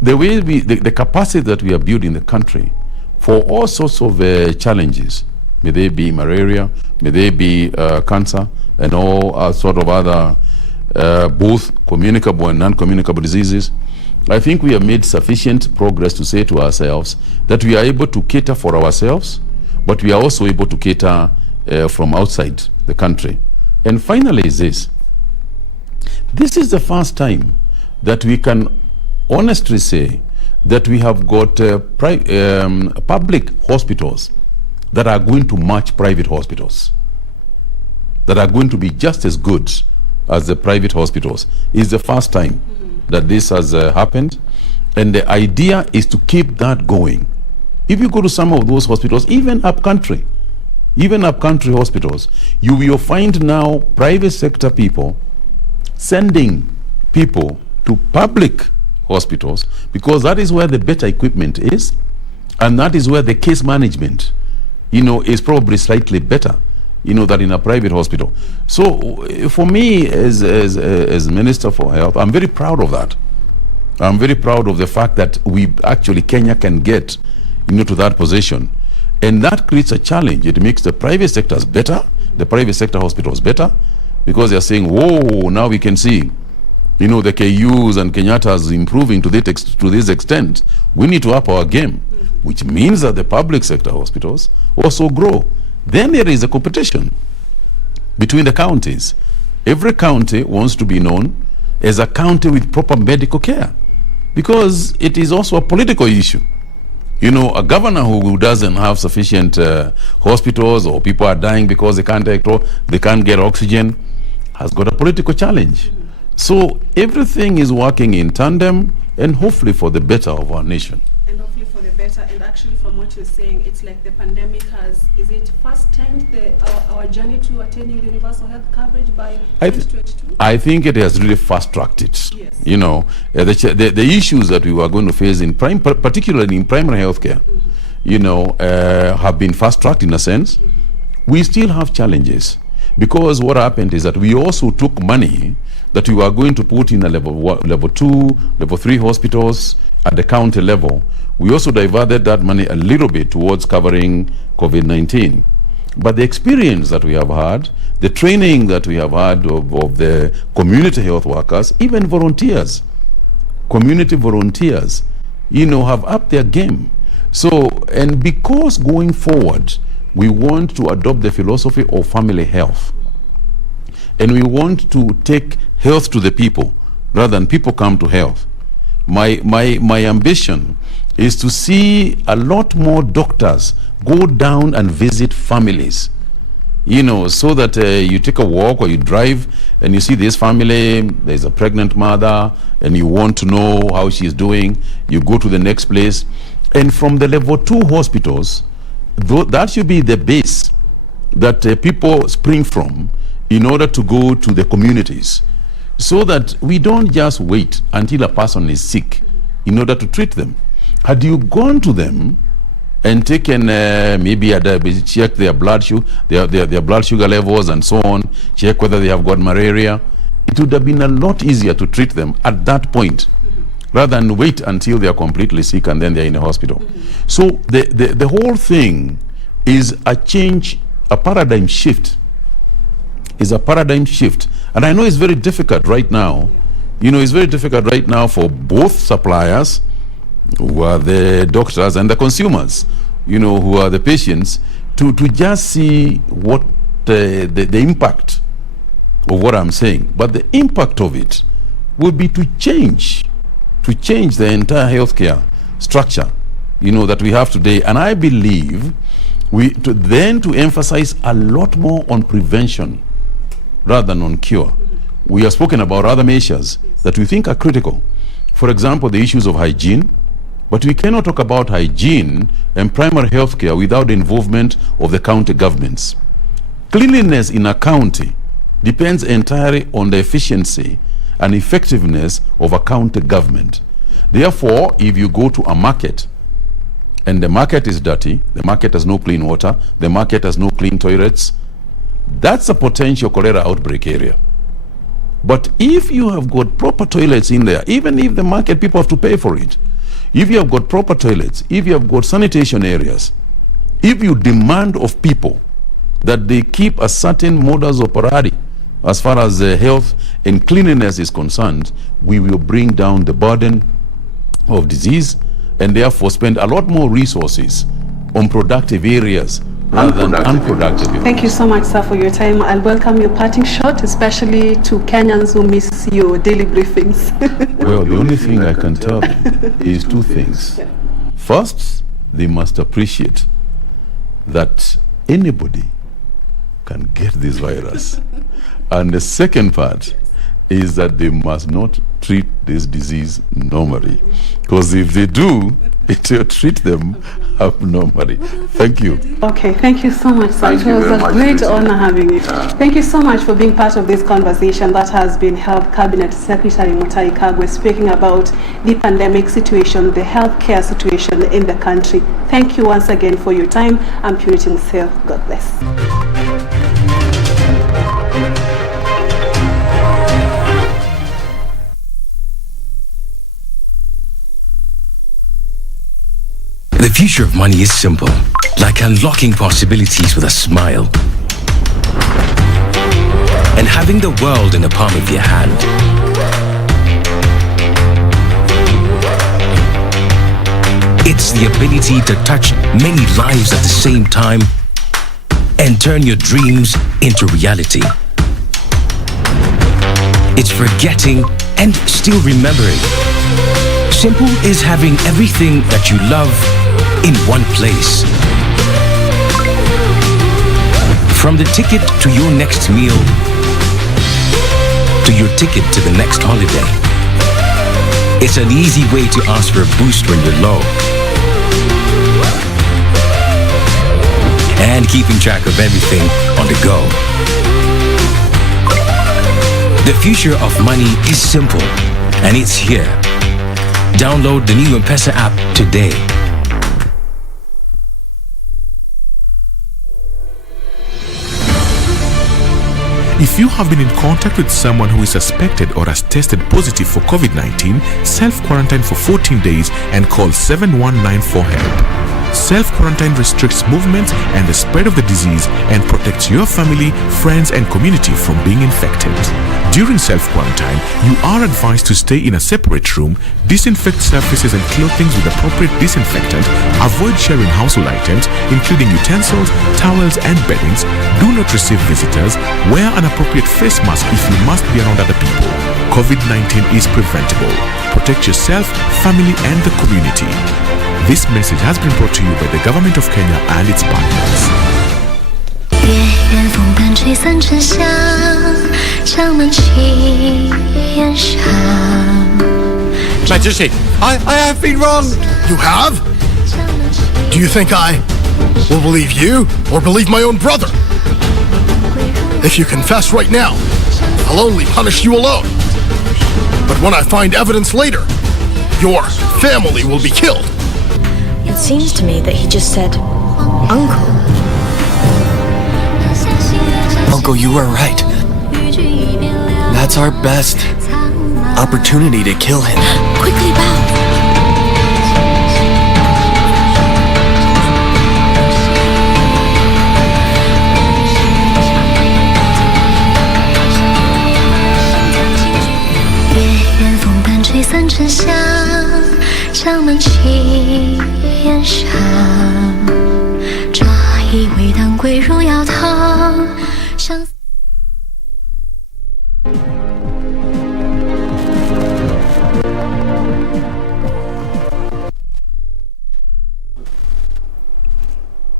the way the capacity that we are building the country for all sorts of challenges, may they be malaria, may they be cancer, and all sort of other both communicable and non-communicable diseases. I think we have made sufficient progress to say to ourselves that we are able to cater for ourselves, but we are also able to cater from outside the country. And finally is this. This is the first time that we can honestly say that we have got public hospitals that are going to match private hospitals, that are going to be just as good as the private hospitals. It's the first time that this has happened, and the idea is to keep that going. If you go to some of those hospitals, even upcountry hospitals, you will find now private sector people sending people to public hospitals, because that is where the better equipment is, and that is where the case management, is probably slightly better, than in a private hospital. So for me, as Minister for Health, I'm very proud of that. I'm very proud of the fact that Kenya can get, to that position. And that creates a challenge. It makes the private sectors better, the private sector hospitals better, because they're saying, whoa, now we can see, the KUs and Kenyatta's improving to this extent. We need to up our game, which means that the public sector hospitals also grow. Then there is a competition between the counties. Every county wants to be known as a county with proper medical care, because it is also a political issue. A governor who doesn't have sufficient hospitals, or people are dying because they can't get oxygen, has got a political challenge. So everything is working in tandem, and hopefully for the better of our nation. And hopefully for the better. And actually, from what you're saying, it's like the pandemic is it fast-timed our journey to attaining universal health coverage by 2022? I think it has really fast-tracked it. Yes. The issues that we were going to face particularly in primary health care, have been fast-tracked in a sense. We still have challenges, because what happened is that we also took money that we were going to put in a level 2, level 3 hospitals at the county level. We also diverted that money a little bit towards covering COVID-19. But the experience that we have had, the training that we have had of the community health workers, even volunteers, community volunteers, have upped their game. So, and because going forward, we want to adopt the philosophy of family health, and we want to take health to the people rather than people come to health. My ambition is to see a lot more doctors go down and visit families, so that you take a walk or you drive and you see this family, there's a pregnant mother, and you want to know how she's doing. You go to the next place, and from the level 2 hospitals, that should be the base that people spring from in order to go to the communities, so that we don't just wait until a person is sick in order to treat them. Had you gone to them and taken check their blood sugar, their blood sugar levels and so on, check whether they have got malaria, it would have been a lot easier to treat them at that point, rather than wait until they are completely sick and then they're in a hospital. So the whole thing is a change, a paradigm shift. Is a paradigm shift. And I know it's very difficult right now. It's very difficult right now for both suppliers, who are the doctors, and the consumers, who are the patients, to just see what the impact of what I'm saying. But the impact of it will be to change the entire healthcare structure, that we have today. And I believe to emphasize a lot more on prevention rather than on cure. We have spoken about other measures that we think are critical. For example, the issues of hygiene. But we cannot talk about hygiene and primary health care without the involvement of the county governments. Cleanliness in a county depends entirely on the efficiency and effectiveness of a county government. Therefore, if you go to a market and the market is dirty, the market has no clean water, the market has no clean toilets, that's a potential cholera outbreak area. But if you have got proper toilets in there, even if the market people have to pay for it, if you have got proper toilets, if you have got sanitation areas, if you demand of people that they keep a certain modus operandi as far as health and cleanliness is concerned, we will bring down the burden of disease and therefore spend a lot more resources on productive areas rather than unproductive areas. Thank you so much, sir, for your time. I'll welcome your parting shot, especially to Kenyans who miss your daily briefings. Well, the only thing I can tell them is two things. First, they must appreciate that anybody can get this virus. And the second part is that they must not treat this disease normally. Because if they do, it will treat them abnormally. Thank you. Okay, thank you so much, sir. It was a great honor having you. Thank you so much for being part of this conversation that has been held. Cabinet Secretary Mutahi Kagwe speaking about the pandemic situation, the healthcare situation in the country. Thank you once again for your time. I'm Purity Museo. God bless. The future of money is simple, like unlocking possibilities with a smile. And having the world in the palm of your hand. It's the ability to touch many lives at the same time and turn your dreams into reality. It's forgetting and still remembering. Simple is having everything that you love in one place. From the ticket to your next meal, to your ticket to the next holiday. It's an easy way to ask for a boost when you're low. And keeping track of everything on the go. The future of money is simple, and it's here. Download the new M-Pesa app today. If you have been in contact with someone who is suspected or has tested positive for COVID-19, self-quarantine for 14 days and call 7194 HELP. Self-quarantine restricts movement and the spread of the disease and protects your family, friends and community from being infected. During self-quarantine, you are advised to stay in a separate room, disinfect surfaces and clothing with appropriate disinfectant, avoid sharing household items, including utensils, towels and beddings, do not receive visitors, wear an appropriate face mask if you must be around other people. COVID-19 is preventable. Protect yourself, family and the community. This message has been brought to you by the Government of Kenya and its partners. Majesty, I have been wronged. You have? Do you think I will believe you or believe my own brother? If you confess right now, I'll only punish you alone. But when I find evidence later, your family will be killed. It seems to me that he just said, Uncle. Uncle, you are right. That's our best opportunity to kill him. Quickly bow.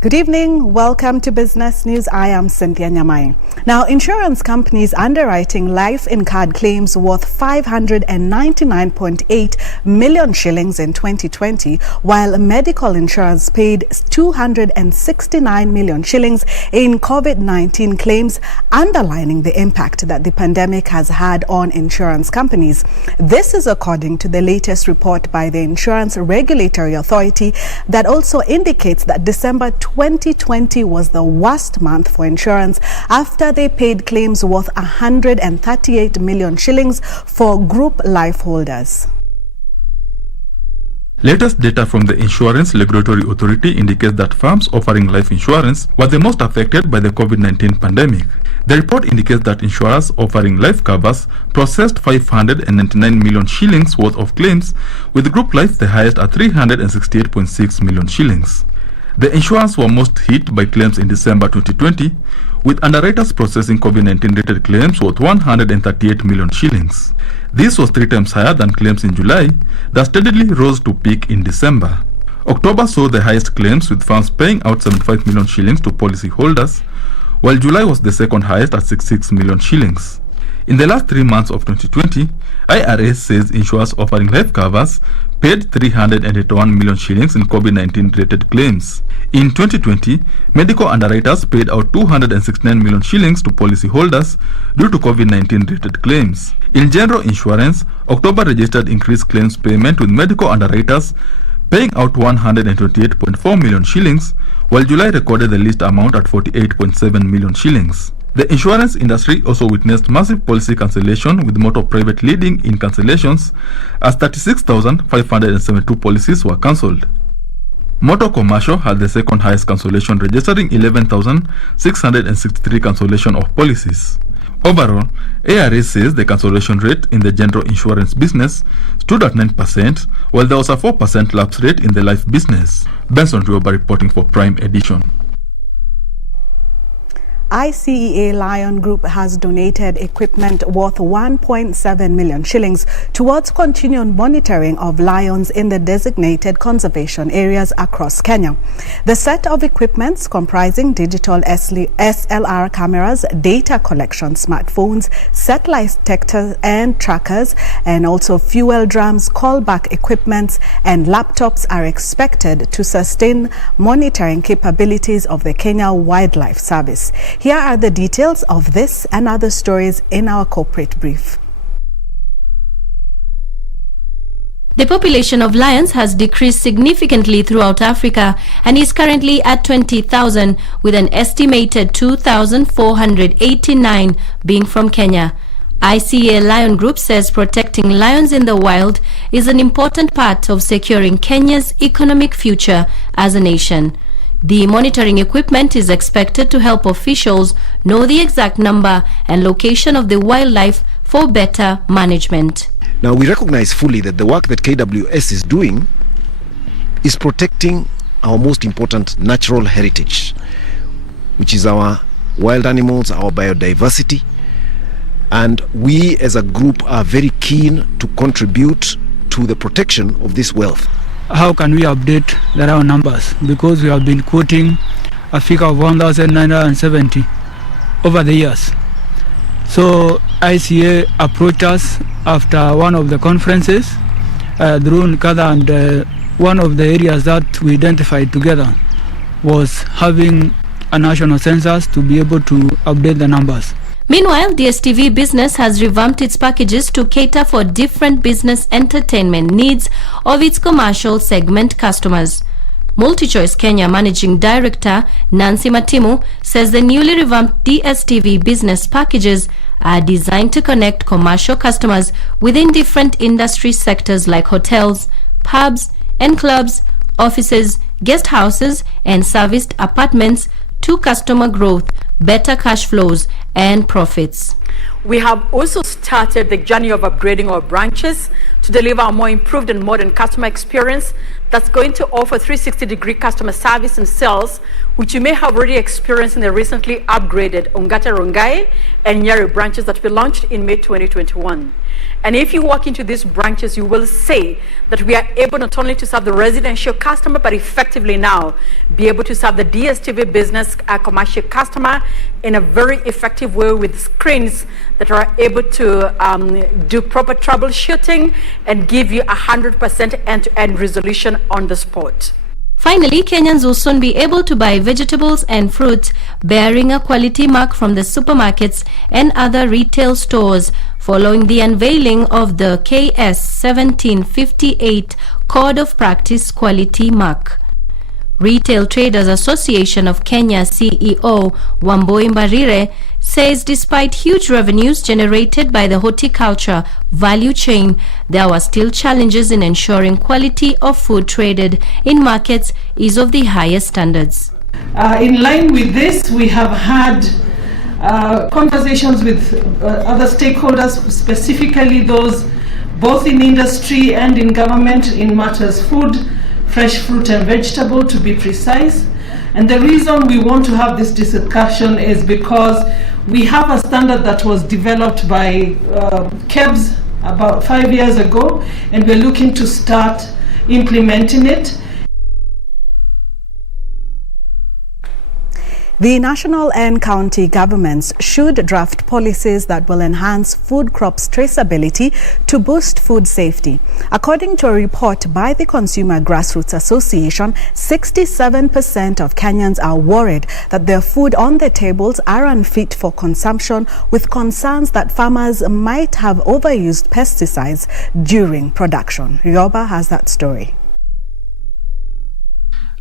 Good evening. Welcome to Business News. I am Cynthia Nyamai. Now, insurance companies underwriting life in card claims worth 599.8 million shillings in 2020, while medical insurance paid 269 million shillings in COVID-19 claims, underlining the impact that the pandemic has had on insurance companies. This is according to the latest report by the Insurance Regulatory Authority that also indicates that December 2020 was the worst month for insurance after they paid claims worth 138 million shillings for group life holders. Latest data from the Insurance Regulatory Authority indicates that firms offering life insurance were the most affected by the COVID-19 pandemic. The report indicates that insurers offering life covers processed 599 million shillings worth of claims, with group life the highest at 368.6 million shillings. The insurers were most hit by claims in December 2020, with underwriters processing COVID-19 related claims worth 138 million shillings. This was 3 times higher than claims in July, that steadily rose to peak in December. October saw the highest claims, with firms paying out 75 million shillings to policy holders, while July was the second highest at 66 million shillings. In the last 3 months of 2020, IRS says insurers offering life covers paid 381 million shillings in COVID-19 related claims. In 2020, medical underwriters paid out 269 million shillings to policyholders due to COVID-19 related claims. In general insurance, October registered increased claims payment, with medical underwriters paying out 128.4 million shillings, while July recorded the least amount at 48.7 million shillings. The insurance industry also witnessed massive policy cancellation, with motor private leading in cancellations as 36,572 policies were cancelled. Motor commercial had the second highest cancellation, registering 11,663 cancellation of policies. Overall, ARS says the cancellation rate in the general insurance business stood at 9%, while there was a 4% lapse rate in the life business. Benson Rioba reporting for Prime Edition. ICEA Lion Group has donated equipment worth 1.7 million shillings towards continued monitoring of lions in the designated conservation areas across Kenya. The set of equipments, comprising digital SLR cameras, data collection smartphones, satellite detectors and trackers, and also fuel drums, callback equipments and laptops, are expected to sustain monitoring capabilities of the Kenya Wildlife Service. Here are the details of this and other stories in our corporate brief. The population of lions has decreased significantly throughout Africa and is currently at 20,000, with an estimated 2,489 being from Kenya. ICEA Lion Group says protecting lions in the wild is an important part of securing Kenya's economic future as a nation. The monitoring equipment is expected to help officials know the exact number and location of the wildlife for better management. Now, we recognize fully that the work that KWS is doing is protecting our most important natural heritage, which is our wild animals, our biodiversity, and we as a group are very keen to contribute to the protection of this wealth. How can we update the round numbers? Because we have been quoting a figure of 1,970 over the years. So ICA approached us after one of the conferences, through Nkada, and one of the areas that we identified together was having a national census to be able to update the numbers. Meanwhile, DSTV Business has revamped its packages to cater for different business entertainment needs of its commercial segment customers. MultiChoice Kenya Managing Director Nancy Matimu says the newly revamped DSTV Business packages are designed to connect commercial customers within different industry sectors like hotels, pubs and clubs, offices, guest houses and serviced apartments to customer growth, better cash flows and profits. We have also started the journey of upgrading our branches to deliver a more improved and modern customer experience that's going to offer 360-degree customer service and sales, which you may have already experienced in the recently upgraded Ongata Rongai and Nyeri branches that we launched in May 2021. And if you walk into these branches, you will see that we are able not only to serve the residential customer, but effectively now be able to serve the DSTV business commercial customer in a very effective way with screens that are able to do proper troubleshooting and give you 100% end-to-end resolution on the spot. Finally, Kenyans will soon be able to buy vegetables and fruits bearing a quality mark from the supermarkets and other retail stores following the unveiling of the KS 1758 Code of Practice Quality Mark. Retail Traders Association of Kenya CEO Mboya says despite huge revenues generated by the horticulture value chain, there were still challenges in ensuring quality of food traded in markets is of the highest standards. In line with this, we have had conversations with other stakeholders, specifically those both in industry and in government in matters food, fresh fruit and vegetable to be precise. And the reason we want to have this discussion is because we have a standard that was developed by KBC about 5 years ago, and we're looking to start implementing it. The national and county governments should draft policies that will enhance food crops traceability to boost food safety. According to a report by the Consumer Grassroots Association, 67% of Kenyans are worried that their food on their tables are unfit for consumption, with concerns that farmers might have overused pesticides during production. Rioba has that story.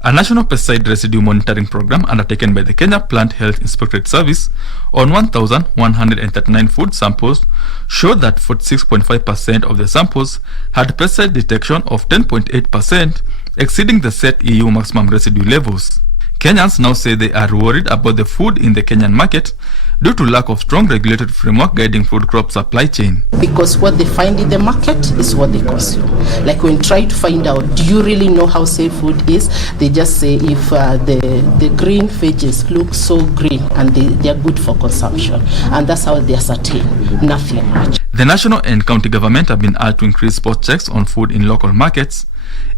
A national pesticide residue monitoring program undertaken by the Kenya Plant Health Inspectorate Service on 1,139 food samples showed that 46.5% of the samples had pesticide detection of 10.8%, exceeding the set EU maximum residue levels. Kenyans now say they are worried about the food in the Kenyan market due to lack of strong regulatory framework guiding food crop supply chain. Because what they find in the market is what they consume. Like when try to find out, do you really know how safe food is? They just say if the green veggies look so green and they are good for consumption. And that's how they ascertain, nothing much. The national and county government have been urged to increase spot checks on food in local markets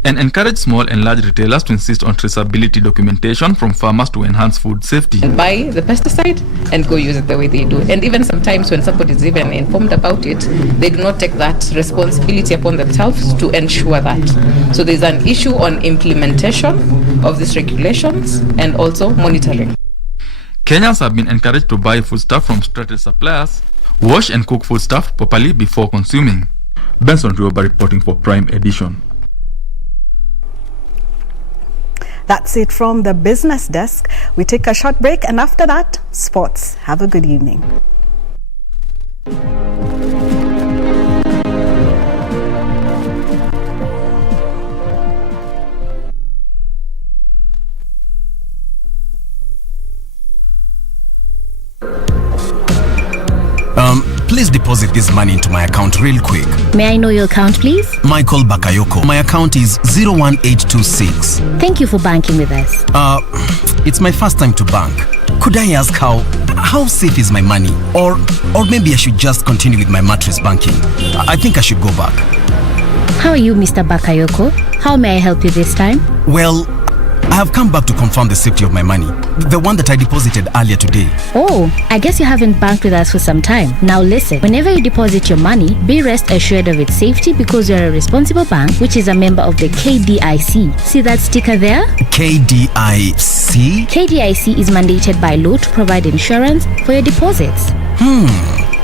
and encourage small and large retailers to insist on traceability documentation from farmers to enhance food safety. And buy the pesticide and go use it the way they do. And even sometimes when somebody is even informed about it, they do not take that responsibility upon themselves to ensure that. So there's an issue on implementation of these regulations and also monitoring. Kenyans have been encouraged to buy foodstuff from trusted suppliers, wash and cook foodstuff properly before consuming. Benson Rioba reporting for Prime Edition. That's it from the business desk. We take a short break, and after that, sports. Have a good evening. Please deposit this money into my account real quick. May I know your account, please? Michael Bakayoko. My account is 01826. Thank you for banking with us. It's my first time to bank. Could I ask how safe is my money? Or maybe I should just continue with my mattress banking. I think I should go back. How are you, Mr. Bakayoko? How may I help you this time? Well, I have come back to confirm the safety of my money, the one that I deposited earlier today. Oh, I guess you haven't banked with us for some time. Now listen, whenever you deposit your money, be rest assured of its safety because you're a responsible bank, which is a member of the KDIC. See that sticker there? KDIC? KDIC is mandated by law to provide insurance for your deposits.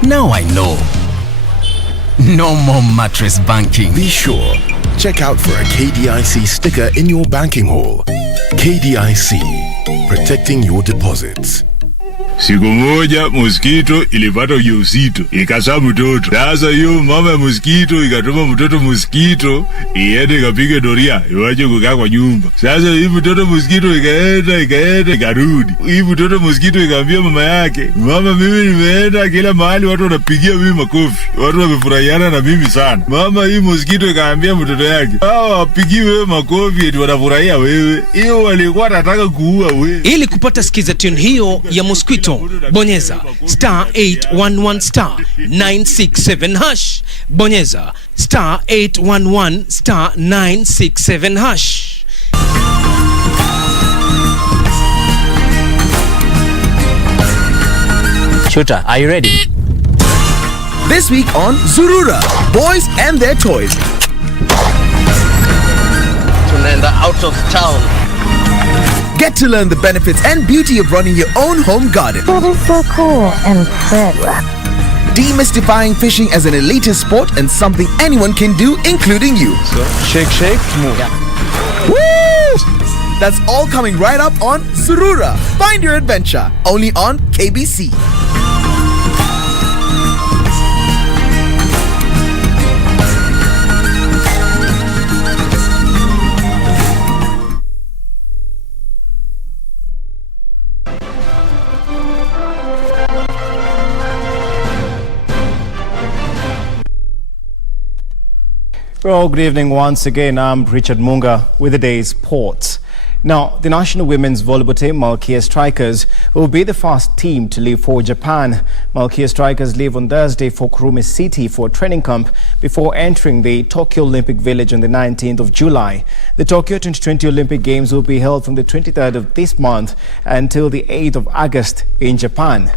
Now I know. No more mattress banking. Be sure. Check out for a KDIC sticker in your banking hall. KDIC, protecting your deposits. Siku moja mosquito ilipata ujauzito, ikazaa mtoto. Sasa hiyo mama ya mosquito ikatuma mtoto mosquito iende ikapige doria, iwache kukaa kwa nyumba. Sasa hii mtoto mosquito ikaenda ikarudi. Hii mtoto mosquito ikaambia mama yake, mama, mimi nimeenda kila mahali watu wanapigia mimi makofi, watu wamefurahiana na mimi sana. Mama, hii mosquito ikaambia mtoto yake, hao wapigi wewe makofi eti wanafurahia wewe. Hiyo walikuwa wanataka kuua wewe. Ili kupata skiza tune hiyo ya mosquito, bonyeza *811 *967#. Bonyeza *811 *967#. Shooter, are you ready? This week on Zurura, boys and their toys. Tunaenda out of town. Get to learn the benefits and beauty of running your own home garden. That is so cool and pretty. Demystifying fishing as an elitist sport and something anyone can do, including you. So, shake, move. Yeah. Woo! That's all coming right up on Zurura. Find your adventure, only on KBC. Well, good evening once again. I'm Richard Munga with the day's sports. Now, the national women's volleyball team, Malkia Strikers, will be the first team to leave for Japan. Malkia Strikers leave on Thursday for Kurume City for a training camp before entering the Tokyo Olympic Village on the 19th of July. The Tokyo 2020 Olympic Games will be held from the 23rd of this month until the 8th of August in Japan.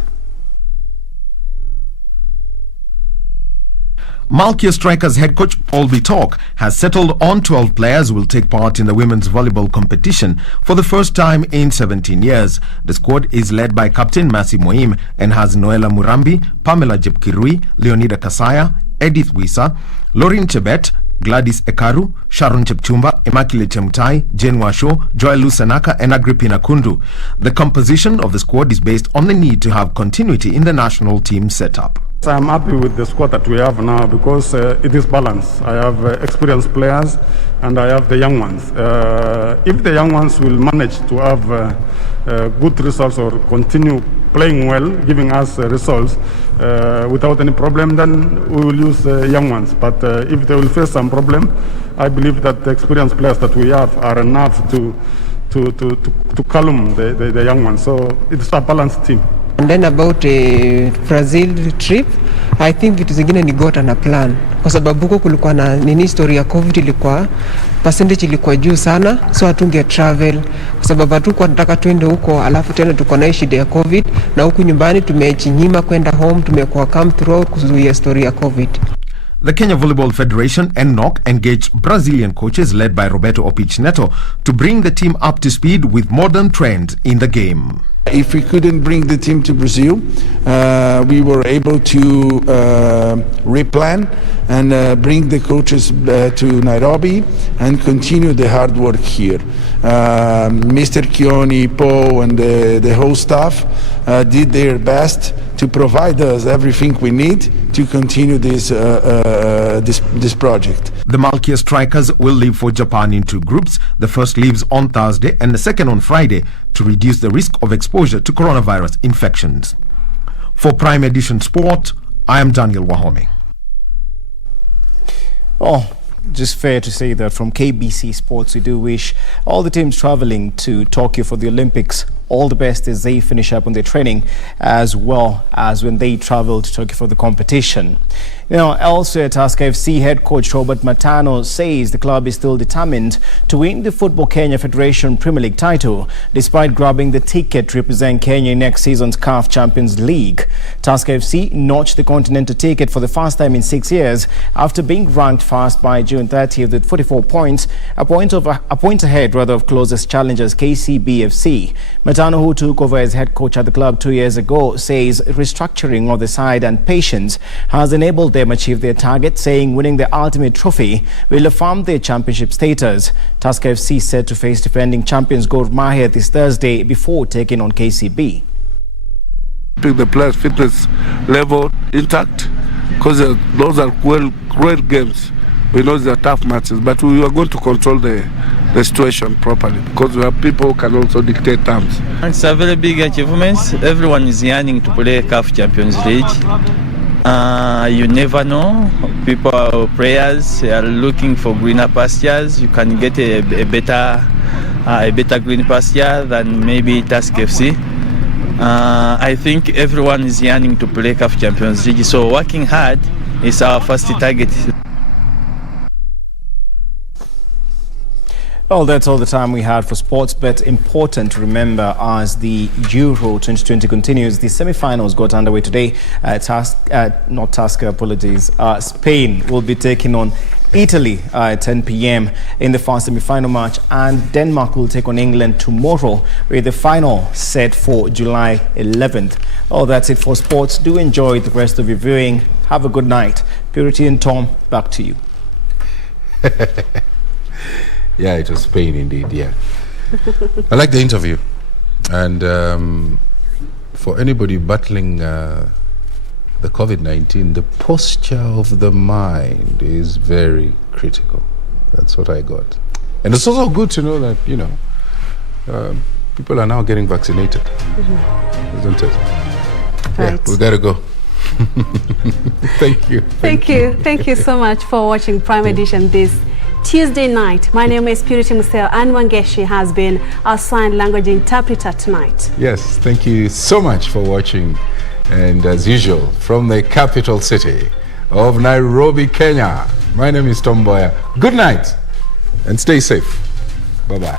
Malkia Strikers head coach Paul Bitok has settled on 12 players who will take part in the women's volleyball competition for the first time in 17 years. The squad is led by Captain Mercy Moim and has Noela Murambi, Pamela Jepkirui, Leonida Kasaya, Edith Wisa, Lauren Chebet, Gladys Ekaru, Sharon Chepchumba, Immaculate Chemutai, Jane Washo, Joy Lusanaka and Agrippina Kundu. The composition of the squad is based on the need to have continuity in the national team setup. I'm happy with the squad that we have now because it is balanced. I have experienced players and I have the young ones. If the young ones will manage to have good results or continue playing well, giving us results without any problem, then we will use young ones. But if they will face some problem, I believe that the experienced players that we have are enough to calm the young ones. So it's a balanced team. And then about a Brazil trip, I think vitu zingine ni got na plan. Kwa sababu huko kulikuwa na history ya COVID, ilikuwa percentage ilikuwa juu sana, so hatunge travel kwa sababu hatukuwa tunataka twende huko alafu tena tuko na shida ya COVID, na huku nyumbani tumejinyima kwenda home, tumekuwa come through kuzuia story ya COVID. The Kenya Volleyball Federation and NOC engaged Brazilian coaches led by Roberto Opich Neto to bring the team up to speed with modern trends in the game. If we couldn't bring the team to Brazil, we were able to replan and bring the coaches to Nairobi and continue the hard work here. Mr. Kioni, Paul and the whole staff did their best to provide us everything we need to continue this project. The Malkia Strikers will leave for Japan in two groups. The first leaves on Thursday and the second on Friday to reduce the risk of exposure to coronavirus infections. For Prime Edition Sport, I am Daniel Wahome. Oh, just fair to say that from KBC Sports, we do wish all the teams traveling to Tokyo for the Olympics all the best as they finish up on their training, as well as when they travel to Tokyo for the competition. Now, elsewhere, Tusker FC head coach Robert Matano says the club is still determined to win the Football Kenya Federation Premier League title, despite grabbing the ticket to represent Kenya in next season's CAF Champions League. Tusker FC notched the continental ticket for the first time in 6 years after being ranked first by June 30th with 44 points, a point ahead of closest challengers KCB FC. Matano, who took over as head coach at the club 2 years ago, says restructuring of the side and patience has enabled them achieve their target, saying winning the ultimate trophy will affirm their championship status. Tusker FC set to face defending champions Gor Mahia this Thursday before taking on KCB. keeping the players' fitness level intact, because those are great games. We know they're tough matches, but we are going to control the situation properly, because we have people who can also dictate terms. It's a very big achievement. Everyone is yearning to play CAF Champions League. You never know. People, players are looking for greener pastures. You can get a better green pasture than maybe Task FC. I think everyone is yearning to play CAF Champions League. So working hard is our first target. Well, that's all the time we had for sports, but important to remember as the Euro 2020 continues, the semi-finals got underway today. Spain will be taking on Italy at 10 p.m. in the first semi-final match, and Denmark will take on England tomorrow with the final set for July 11th. Oh, that's it for sports. Do enjoy the rest of your viewing. Have a good night. Purity and Tom, back to you. Yeah, it was Spain indeed, yeah. I like the interview. And for anybody battling the COVID-19, the posture of the mind is very critical. That's what I got. And it's also good to know that, you know, people are now getting vaccinated, isn't it? Right. Yeah, we gotta go. Thank you. Thank you. Thank you so much for watching Prime Edition this Tuesday night. My name is Purity Museo, and Wangeshi has been our sign language interpreter tonight. Yes, thank you so much for watching. And as usual, from the capital city of Nairobi, Kenya, my name is Mboya. Good night and stay safe. Bye-bye.